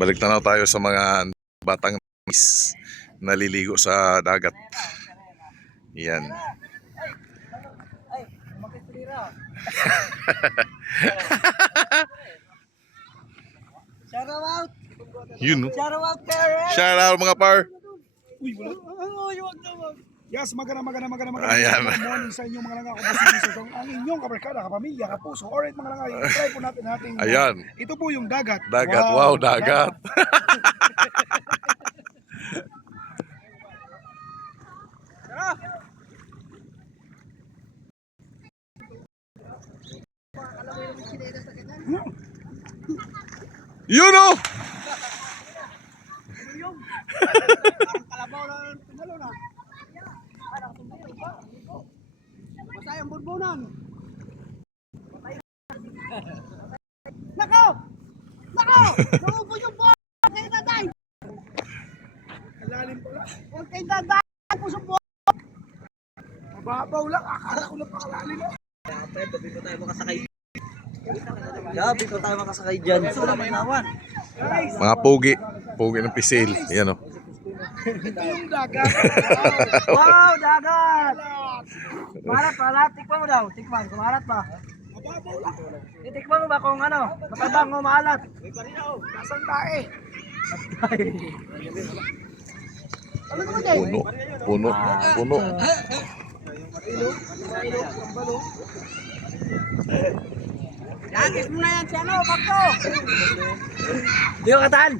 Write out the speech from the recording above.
Balik na tayo sa mga batang naliligo sa dagat. Yan. Shout out! Yun, no? Shout out, parents! Shout out mga par. Uy, wala. Wag naman. Yes, magandang Ayan. morning sa inyong mga langga. Ang inyong kabarkada, kapamilya, kapuso. Alright mga langga, try po natin Ayan. ito po yung dagat. Dagat, wow, dagat. Yun, oh! Kalabaw na tumalo na. Basta yung burbunan. Nako! Nako! Naubo yung buwan! Huwag kayo daday! Malalim pala. Huwag kayo daday! Puso po! Mababaw lang, akala ko lang pakalalim. Gabi ko tayo makasakay dyan. Gusto ko naman nawan. Mga pugi. Pugi ng pisil. Yan, oh. Ito yung dagat. Wow, dagat! Marat pa, lahat. Tikman mo daw. Tikman, kumarat pa. Mababaw lang. Itikman mo ba kung ano? Matabang o maalat? Nasaan tae? Ano naman dyan? Puno. Puno. Yagis mo na yan si ano, Bakto! Di ko katan!